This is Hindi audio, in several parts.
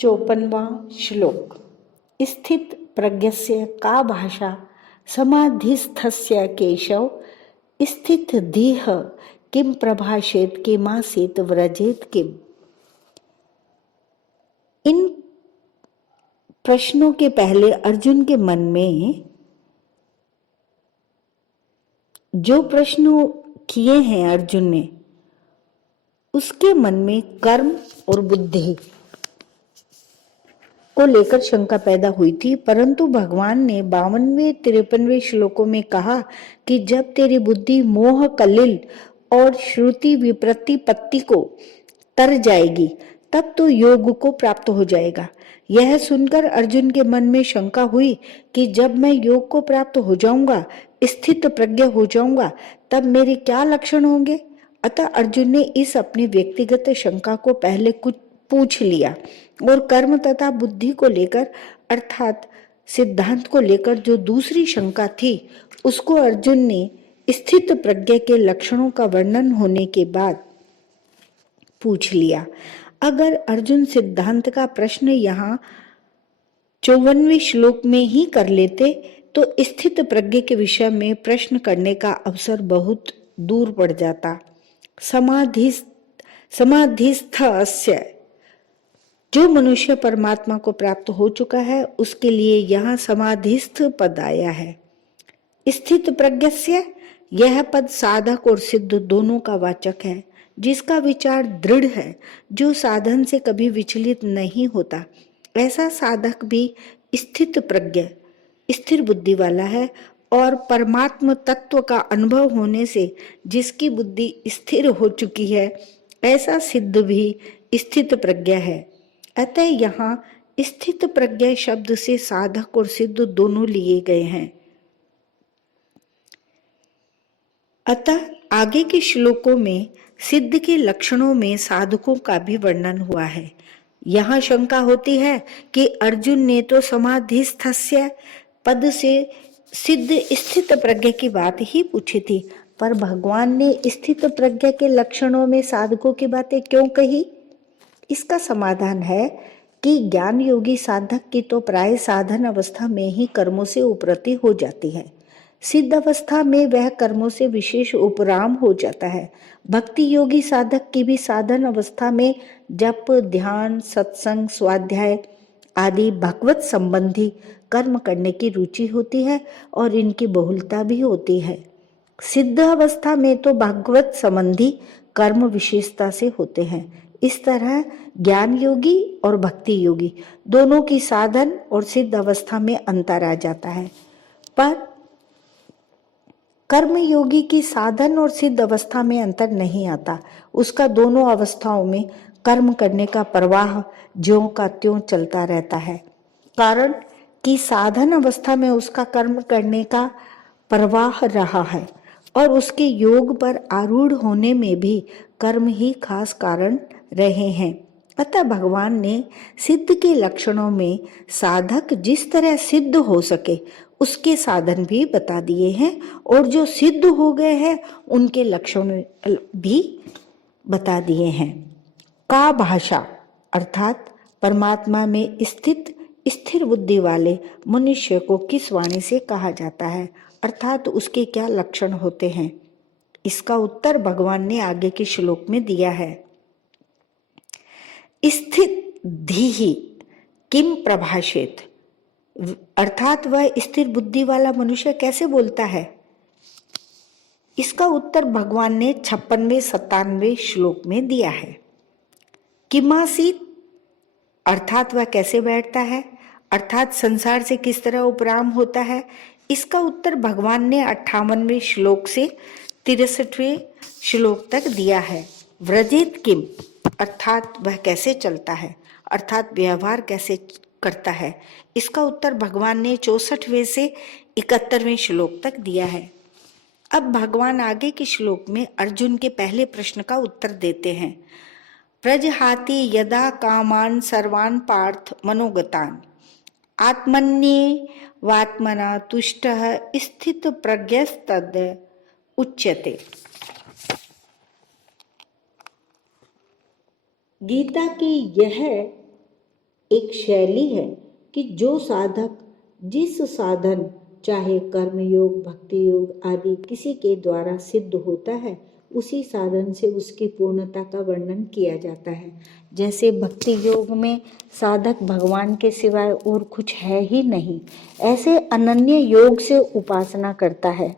54वां श्लोक। स्थित प्रज्ञस्य का भाषा समाधिस्थस्य केशव स्थित धीः किम प्रभाषेत किमासीत व्रजेत किम। इन प्रश्नों के पहले अर्जुन के मन में जो प्रश्न किए हैं अर्जुन ने, उसके मन में कर्म और बुद्धि को लेकर शंका पैदा हुई थी। परंतु भगवान ने 52वें 53वें श्लोकों में कहा कि जब तेरी बुद्धि मोह कलिल और श्रुति विप्रतिपत्ति को तर जाएगी तब तो योग को प्राप्त हो जाएगा। यह सुनकर अर्जुन के मन में शंका हुई कि जब मैं योग को प्राप्त हो जाऊंगा, स्थित प्रज्ञ हो जाऊंगा, तब मेरे क्या लक्षण होंगे। अतः अर्जुन ने इस अपनी व्यक्तिगत शंका को पहले कुछ पूछ लिया और कर्म तथा बुद्धि को लेकर अर्थात सिद्धांत को लेकर जो दूसरी शंका थी उसको अर्जुन ने स्थित प्रज्ञ के लक्षणों का वर्णन होने के बाद पूछ लिया। अगर अर्जुन सिद्धांत का प्रश्न यहाँ 54वें श्लोक में ही कर लेते तो स्थित प्रज्ञ के विषय में प्रश्न करने का अवसर बहुत दूर पड़ जाता। समाधिस्थस्य जो मनुष्य परमात्मा को प्राप्त हो चुका है उसके लिए यहाँ समाधिस्थ पद आया है। स्थित प्रज्ञस्य यह पद साधक और सिद्ध दोनों का वाचक है, जिसका विचार दृढ़ है, जो साधन से कभी विचलित नहीं होता। ऐसा साधक भी स्थित प्रज्ञ स्थिर बुद्धि वाला है और परमात्म तत्व का अनुभव होने से जिसकी बुद्धि स्थिर हो चुकी है, ऐसा सिद्ध भी स्थित प्रज्ञ है। अतः यहाँ स्थित प्रज्ञ शब्द से साधक और सिद्ध दोनों लिए गए हैं। अतः आगे के श्लोकों में सिद्ध के लक्षणों में साधकों का भी वर्णन हुआ है। यहाँ शंका होती है कि अर्जुन ने तो समाधिस्थस्य पद से सिद्ध स्थित प्रज्ञ की बात ही पूछी थी, पर भगवान ने स्थित प्रज्ञ के लक्षणों में साधकों की बातें क्यों कही। इसका समाधान है कि ज्ञान योगी साधक की तो प्राय साधन अवस्था में ही कर्मों से उपरति हो जाती है। सिद्ध अवस्था में वह कर्मों से विशेष उपराम हो जाता है। भक्ति योगी साधक की भी साधन अवस्था में जप, ध्यान, सत्संग, स्वाध्याय आदि भगवत संबंधी कर्म करने की रुचि होती है और इनकी बहुलता भी होती है। सिद्ध अवस्था में तो भगवत संबंधी कर्म विशेषता से होते हैं। इस तरह ज्ञान योगी और भक्ति योगी दोनों की साधन और सिद्ध अवस्था में अंतर आ जाता है, पर कर्म योगी की साधन और सिद्ध अवस्था में अंतर नहीं आता। उसका दोनों अवस्थाओं में कर्म करने का प्रवाह ज्यों का त्यों चलता रहता है, कारण कि साधन अवस्था में उसका कर्म करने का प्रवाह रहा है और उसके योग पर आरूढ़ होने में भी कर्म ही खास कारण रहे हैं। अतः भगवान ने सिद्ध के लक्षणों में साधक जिस तरह सिद्ध हो सके उसके साधन भी बता दिए हैं और जो सिद्ध हो गए हैं उनके लक्षण भी बता दिए हैं। का भाषा अर्थात परमात्मा में स्थित स्थिर बुद्धि वाले मनुष्य को किस वाणी से कहा जाता है, अर्थात उसके क्या लक्षण होते हैं। इसका उत्तर भगवान ने आगे के श्लोक में दिया है। स्थित धीहि किम प्रभाषेत अर्थात वह स्थिर बुद्धि वाला मनुष्य कैसे बोलता है। इसका उत्तर भगवान ने 56वें 97वें श्लोक में दिया है। किमासीत अर्थात वह कैसे बैठता है, अर्थात संसार से किस तरह उपराम होता है। इसका उत्तर भगवान ने 58वें श्लोक से 63वें श्लोक तक दिया है। व्रजेत किम अर्थात वह कैसे चलता है, अर्थात व्यवहार कैसे करता है। इसका उत्तर भगवान ने 64वें से 71वें श्लोक तक दिया है। अब भगवान आगे के श्लोक में अर्जुन के पहले प्रश्न का उत्तर देते हैं। प्रजहाति यदा कामान सर्वान् पार्थ मनोगतान् आत्मन्येवात्मना तुष्टः स्थित प्रज्ञस्तद उच्यते। गीता की यह एक शैली है कि जो साधक जिस साधन, चाहे कर्म योग, भक्ति योग आदि किसी के द्वारा सिद्ध होता है, उसी साधन से उसकी पूर्णता का वर्णन किया जाता है। जैसे भक्ति योग में साधक भगवान के सिवाय और कुछ है ही नहीं, ऐसे अनन्य योग से उपासना करता है।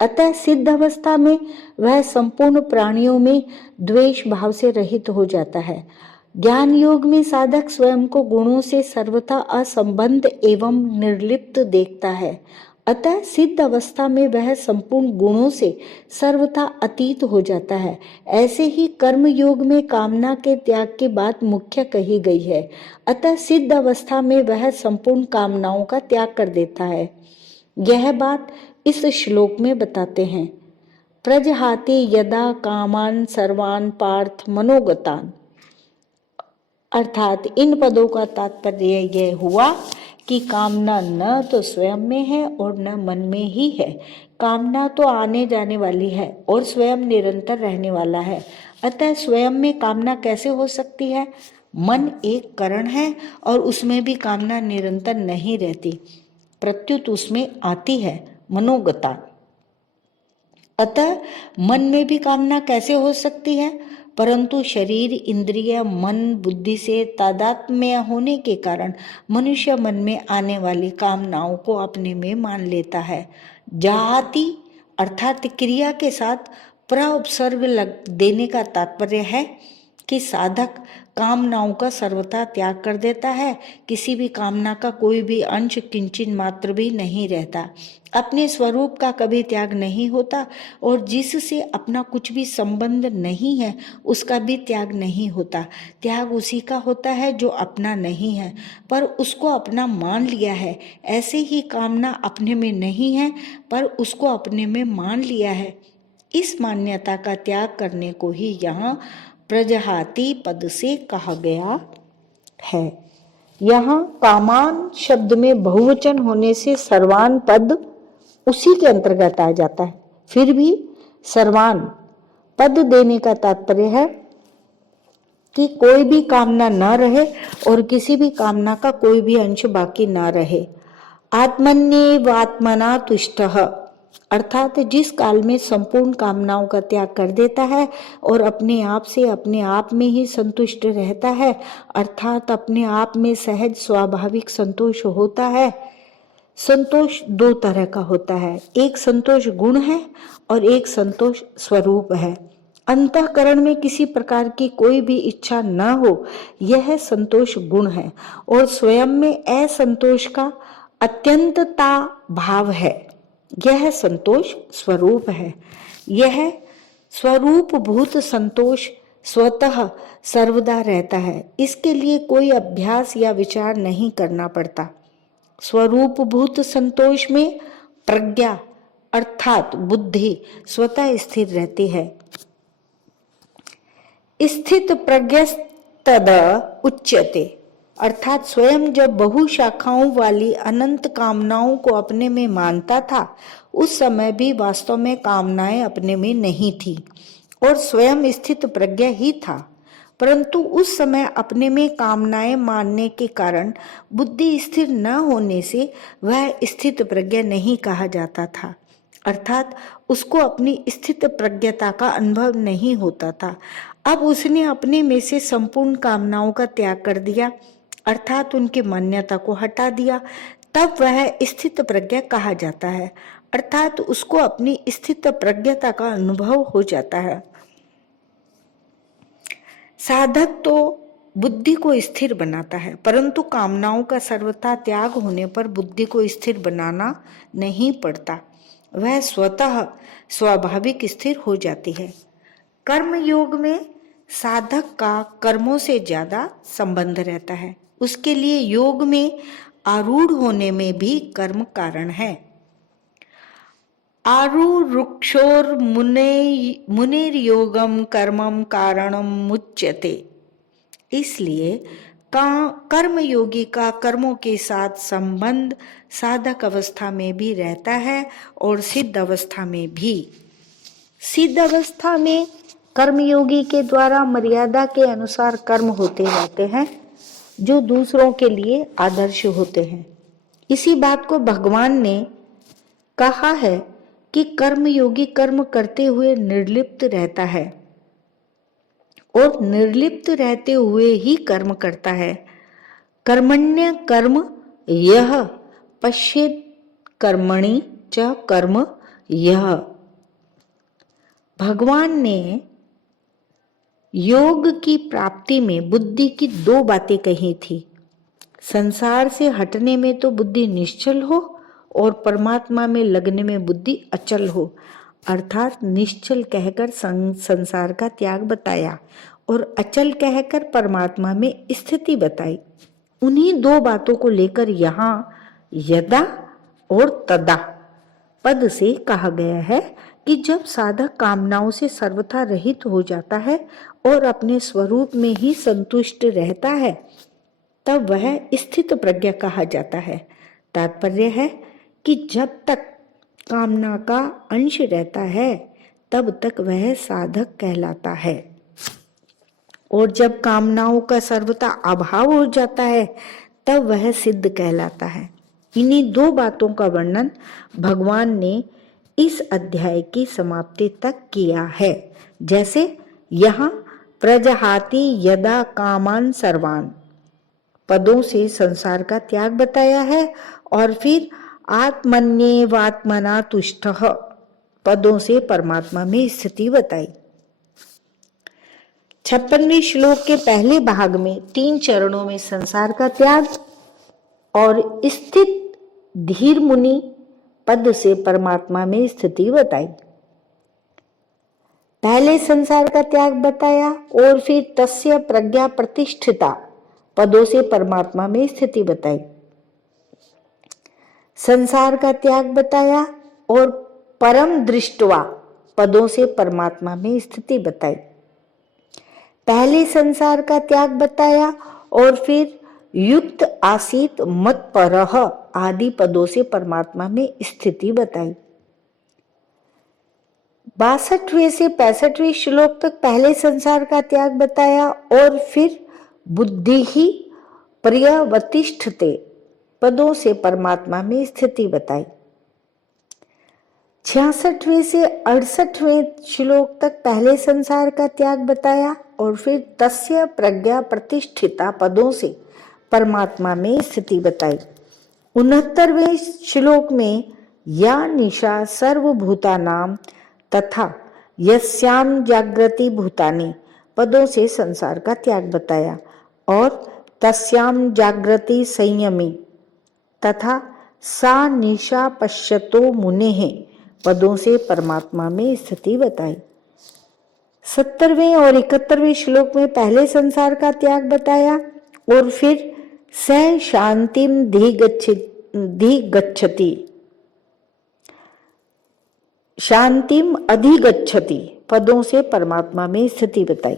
अतः सिद्ध अवस्था में वह संपूर्ण प्राणियों में द्वेष भाव से रहित हो जाता है। ज्ञान योग में साधक स्वयं को गुणों से सर्वथा असंबद्ध एवं निर्लिप्त देखता है। अतः सिद्ध अवस्था में वह संपूर्ण गुणों से सर्वथा अतीत हो जाता है। ऐसे ही कर्म योग में कामना के त्याग की बात मुख्य कही गई है। अतः सिद्ध अवस्था में वह संपूर्ण कामनाओं का त्याग कर देता है। यह बात इस श्लोक में बताते हैं। प्रजहाति यदा कामान सर्वान पार्थ मनोगतान, अर्थात इन पदों का तात्पर्य यह हुआ कि कामना न तो स्वयं में है और न मन में ही है। कामना तो आने जाने वाली है और स्वयं निरंतर रहने वाला है। अतः स्वयं में कामना कैसे हो सकती है? मन एक कारण है और उसमें भी कामना निरंतर नहीं रहती, प्रत्युत उसमें आती है मनोगता। अतः मन में भी कामना कैसे हो सकती है? परंतु शरीर, इंद्रिय, मन, बुद्धि से तादात्म्य होने के कारण मनुष्य मन में आने वाली कामनाओं को अपने में मान लेता है। जाति अर्थात क्रिया के साथ प्रउपसर्ग देने का तात्पर्य है कि साधक कामनाओं का सर्वथा त्याग कर देता है। किसी भी कामना का कोई भी अंश किंचित मात्र भी नहीं रहता। अपने स्वरूप का कभी त्याग नहीं होता और जिससे अपना कुछ भी संबंध नहीं है उसका भी त्याग नहीं होता। त्याग उसी का होता है जो अपना नहीं है पर उसको अपना मान लिया है। ऐसे ही कामना अपने में नहीं है पर उसको अपने में मान लिया है। इस मान्यता का त्याग करने को ही यहाँ प्रजहाति पद से कहा गया है। यहाँ कामान शब्द में बहुवचन होने से सर्वान पद उसी के अंतर्गत आ जाता है। फिर भी सर्वान पद देने का तात्पर्य है कि कोई भी कामना न रहे और किसी भी कामना का कोई भी अंश बाकी न रहे। आत्मन्येवात्मना तुष्टः अर्थात जिस काल में संपूर्ण कामनाओं का त्याग कर देता है और अपने आप से अपने आप में ही संतुष्ट रहता है, अर्थात अपने आप में सहज स्वाभाविक संतोष होता है। संतोष दो तरह का होता है, एक संतोष गुण है और एक संतोष स्वरूप है। अंतःकरण में किसी प्रकार की कोई भी इच्छा न हो, यह संतोष गुण है और स्वयं में असंतोष का अत्यंतता भाव है, यह संतोष स्वरूप है। यह स्वरूप भूत संतोष स्वतः सर्वदा रहता है। इसके लिए कोई अभ्यास या विचार नहीं करना पड़ता। स्वरूप भूत संतोष में प्रज्ञा अर्थात बुद्धि स्वतः स्थिर रहती है। स्थित प्रज्ञस्तद उच्यते अर्थात स्वयं जब बहु शाखाओं वाली अनंत कामनाओं को अपने में मानता था, उस समय भी वास्तव में कामनाएं अपने में नहीं थी और स्वयं स्थित प्रज्ञा ही था। परंतु उस समय अपने में कामनाएं मानने के कारण बुद्धि स्थिर न होने से वह स्थित प्रज्ञा नहीं कहा जाता था, अर्थात उसको अपनी स्थित प्रज्ञता का अनुभव नहीं होता था। अब उसने अपने में से संपूर्ण कामनाओं का त्याग कर दिया, अर्थात उनकी मान्यता को हटा दिया, तब वह स्थित प्रज्ञा कहा जाता है, अर्थात उसको अपनी स्थित प्रज्ञता का अनुभव हो जाता है। साधक तो बुद्धि को स्थिर बनाता है, परंतु कामनाओं का सर्वथा त्याग होने पर बुद्धि को स्थिर बनाना नहीं पड़ता, वह स्वतः स्वाभाविक स्थिर हो जाती है। कर्म योग में साधक का कर्मों से ज्यादा संबंध रहता है, उसके लिए योग में आरूढ़ होने में भी कर्म कारण है। आरूढ़ोर मुनेर योगम कर्मम कारणम मुच्यते, इसलिए कर्म योगी का कर्मों के साथ संबंध साधक अवस्था में भी रहता है और सिद्ध अवस्था में भी। सिद्ध अवस्था में कर्मयोगी के द्वारा मर्यादा के अनुसार कर्म होते रहते हैं। जो दूसरों के लिए आदर्श होते हैं। इसी बात को भगवान ने कहा है कि कर्मयोगी कर्म करते हुए निर्लिप्त रहता है और निर्लिप्त रहते हुए ही कर्म करता है। कर्मण्य कर्म यह पश्येत् कर्मणि च कर्म यह। भगवान ने योग की प्राप्ति में बुद्धि की दो बातें कही थी। संसार से हटने में तो बुद्धि निश्चल हो और परमात्मा में लगने में बुद्धि अचल हो। अर्थात निश्चल कहकर संसार का त्याग बताया और अचल कहकर परमात्मा में स्थिति बताई। उन्हीं दो बातों को लेकर यहाँ यदा और तदा पद से कहा गया है कि जब साधक कामनाओं से सर्वथा रहित हो जाता है और अपने स्वरूप में ही संतुष्ट रहता है, तब वह स्थित प्रज्ञा कहा जाता है। तात्पर्य है कि जब तक कामना का अंश रहता है तब तक वह साधक कहलाता है और जब कामनाओं का सर्वथा अभाव हो जाता है तब वह सिद्ध कहलाता है। इन्हीं दो बातों का वर्णन भगवान ने इस अध्याय की समाप्ति तक किया है। जैसे यहाँ प्रजहाति यदा कामान सर्वान पदों से संसार का त्याग बताया है और फिर आत्मन्येवात्मना तुष्टः पदों से परमात्मा में स्थिति बताई। 56वें श्लोक के पहले भाग में 3 चरणों में संसार का त्याग और स्थित धीर मुनि पद से परमात्मा में स्थिति बताई। पहले संसार का त्याग बताया और फिर तस्य प्रज्ञा प्रतिष्ठिता पदों से परमात्मा में स्थिति बताई। संसार का त्याग बताया और परम दृष्टवा पदों से परमात्मा में स्थिति बताई। पहले संसार का त्याग बताया और फिर युक्त आसीत मत परह आदि पदों से परमात्मा में स्थिति बताई। 62वें से 65वें श्लोक तक पहले संसार का त्याग बताया और फिर बुद्धि ही पर्यवतिष्ठते पदों से परमात्मा में स्थिति बताई। 66वें से 68वें श्लोक तक पहले संसार का त्याग बताया और फिर तस्य प्रज्ञा प्रतिष्ठिता पदों से परमात्मा में स्थिति बताई। 69वें श्लोक में या निशा सर्वभूतानां तथा यस्याम जागृति भूतानि पदों से संसार का त्याग बताया और तस्याम जागृति संयमी तथा सा निशा पश्यतो मुनेः पदों से परमात्मा में स्थिति बताई। 70वें और 71वें श्लोक में पहले संसार का त्याग बताया और फिर स शांतिम धिगच्छति शांतिम अधिगच्छति पदों से परमात्मा में स्थिति बताई।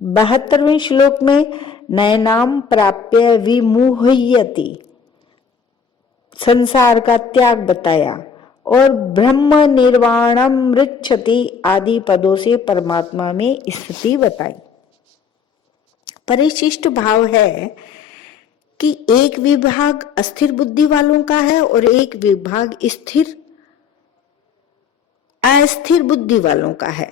72वें श्लोक में नयनाम प्राप्य विमुह्यति संसार का त्याग बताया और ब्रह्म निर्वाणम मृच्छति आदि पदों से परमात्मा में स्थिति बताई। परिशिष्ट भाव है कि एक विभाग अस्थिर बुद्धि वालों का है और एक विभाग स्थिर अस्थिर बुद्धि वालों का है।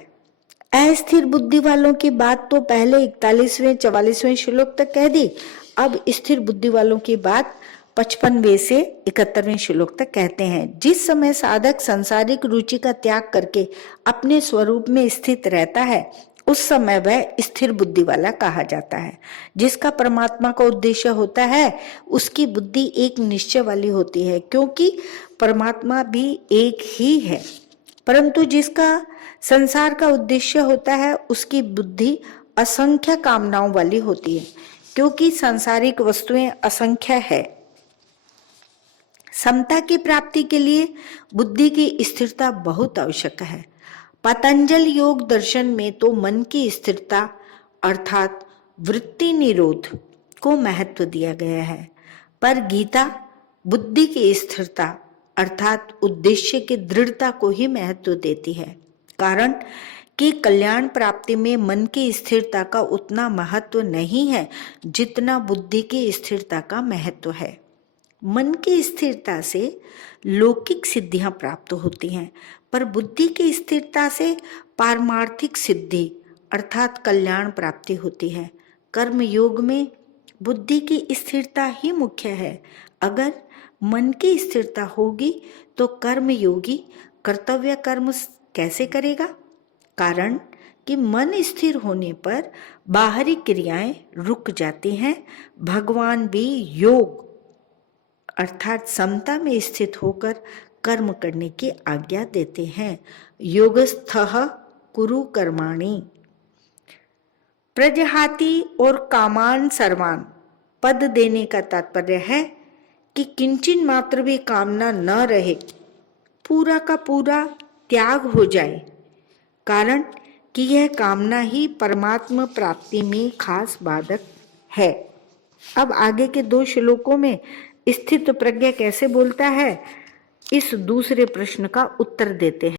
अस्थिर बुद्धि वालों की बात तो पहले 41वें 44वें श्लोक तक कह दी। अब स्थिर बुद्धि वालों की बात 55वें से 71वें श्लोक तक कहते हैं। जिस समय साधक सांसारिक रुचि का त्याग करके अपने स्वरूप में स्थित रहता है उस समय वह स्थिर बुद्धि वाला कहा जाता है। जिसका परमात्मा का उद्देश्य होता है उसकी बुद्धि एक निश्चय वाली होती है, क्योंकि परमात्मा भी एक ही है। परंतु जिसका संसार का उद्देश्य होता है उसकी बुद्धि असंख्य कामनाओं वाली होती है, क्योंकि सांसारिक वस्तुएं असंख्य है। समता की प्राप्ति के लिए बुद्धि की स्थिरता बहुत आवश्यक है। पतंजल योग दर्शन में तो मन की स्थिरता अर्थात वृत्ति निरोध को महत्व दिया गया है, पर गीता बुद्धि की स्थिरता अर्थात उद्देश्य की दृढ़ता को ही महत्व देती है। कारण कि कल्याण प्राप्ति में मन की स्थिरता का उतना महत्व नहीं है जितना बुद्धि की स्थिरता का महत्व है। मन की स्थिरता से लौकिक सिद्धियां प्राप्त होती हैं, पर बुद्धि की स्थिरता से पारमार्थिक सिद्धि अर्थात कल्याण प्राप्ति होती है। कर्म योग में बुद्धि की स्थिरता ही मुख्य है। अगर मन की स्थिरता होगी तो कर्म योगी कर्तव्य कर्म कैसे करेगा? कारण कि मन स्थिर होने पर बाहरी क्रियाएं रुक जाती हैं। भगवान भी योग अर्थात समता में स्थित होकर कर्म करने की आज्ञा देते हैं। योगस्थः कुरु कर्माणि। प्रजहाति और कामान सर्वान पद देने का तात्पर्य है कि किंचिन मात्र भी कामना न रहे, पूरा का पूरा त्याग हो जाए, कारण कि यह कामना ही परमात्मा प्राप्ति में खास बाधक है। अब आगे के 2 श्लोकों में स्थित प्रज्ञ कैसे बोलता है, इस दूसरे प्रश्न का उत्तर देते हैं।